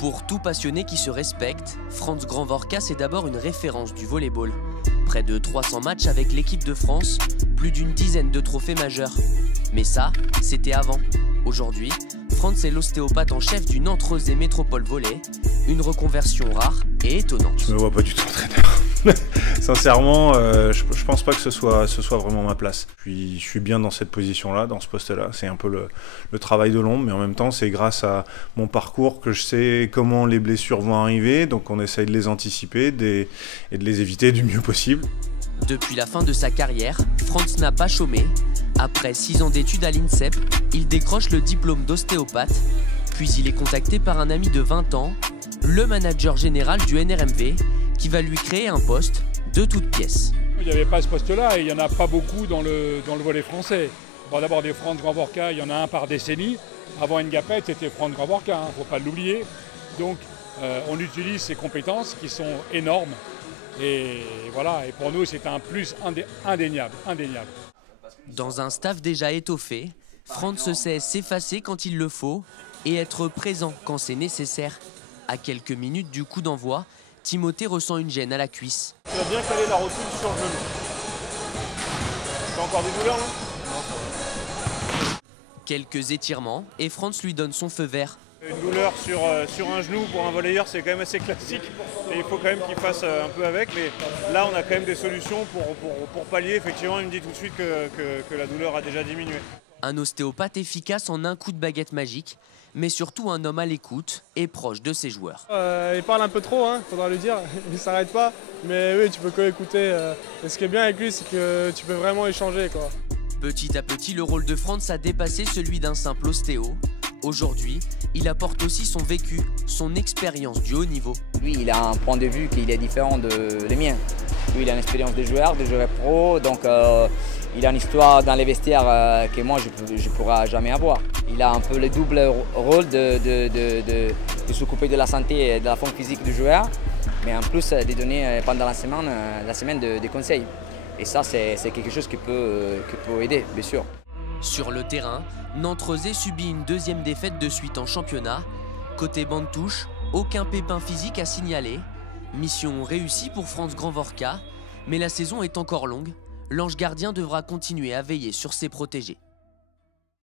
Pour tout passionné qui se respecte, Franz Grandvorka c'est d'abord une référence du volleyball. Près de 300 matchs avec l'équipe de France, plus d'une dizaine de trophées majeurs. Mais ça, c'était avant. Aujourd'hui, Franz est l'ostéopathe en chef du Nantes-Rezé Métropole Volley, une reconversion rare et étonnante. Je me vois pas du tout entraîneur. Sincèrement, je pense pas que ce soit vraiment ma place. Je suis bien dans cette position-là, dans ce poste-là. C'est un peu le travail de l'ombre, mais en même temps, c'est grâce à mon parcours que je sais comment les blessures vont arriver. Donc on essaye de les anticiper et de les éviter du mieux possible. Depuis la fin de sa carrière, Franz n'a pas chômé. Après 6 ans d'études à l'INSEP, il décroche le diplôme d'ostéopathe. Puis il est contacté par un ami de 20 ans, le manager général du NRMV, qui va lui créer un poste de toutes pièces. Il n'y avait pas ce poste-là et il n'y en a pas beaucoup dans le volley français. Bon, d'abord des Franz Grandvorka, il y en a un par décennie. Avant Ngapet, c'était Franz Grandvorka, il ne faut pas l'oublier. Donc on utilise ces compétences qui sont énormes. Et voilà, et pour nous c'est un plus indéniable. Dans un staff déjà étoffé, Franz sait s'effacer quand il le faut et être présent quand c'est nécessaire. À quelques minutes du coup d'envoi, Timothée ressent une gêne à la cuisse. Tu vas bien caler la rotule sur le genou. T'as encore des douleurs là? Non. Quelques étirements et Franz lui donne son feu vert. Une douleur sur un genou pour un volleyeur c'est quand même assez classique et il faut quand même qu'il fasse un peu avec, mais là on a quand même des solutions pour pallier. Effectivement il me dit tout de suite que la douleur a déjà diminué. Un ostéopathe efficace en un coup de baguette magique, mais surtout un homme à l'écoute et proche de ses joueurs. Il parle un peu trop, hein, faudra lui dire, il s'arrête pas, mais oui tu peux écouter. Et ce qui est bien avec lui c'est que tu peux vraiment échanger, quoi. Petit à petit le rôle de Franz a dépassé celui d'un simple ostéo. Aujourd'hui, il apporte aussi son vécu, son expérience du haut niveau. Lui, il a un point de vue qui est différent des miens. Lui, il a une expérience de joueur pro, donc il a une histoire dans les vestiaires que moi, je ne pourrai jamais avoir. Il a un peu le double rôle de s'occuper de la santé et de la forme physique du joueur, mais en plus de donner pendant la semaine des conseils. Et ça, c'est quelque chose qui peut aider, bien sûr. Sur le terrain, Nantes-Rezé subit une deuxième défaite de suite en championnat. Côté bande touche, aucun pépin physique à signaler. Mission réussie pour Franz Grandvorka, mais la saison est encore longue. L'ange gardien devra continuer à veiller sur ses protégés.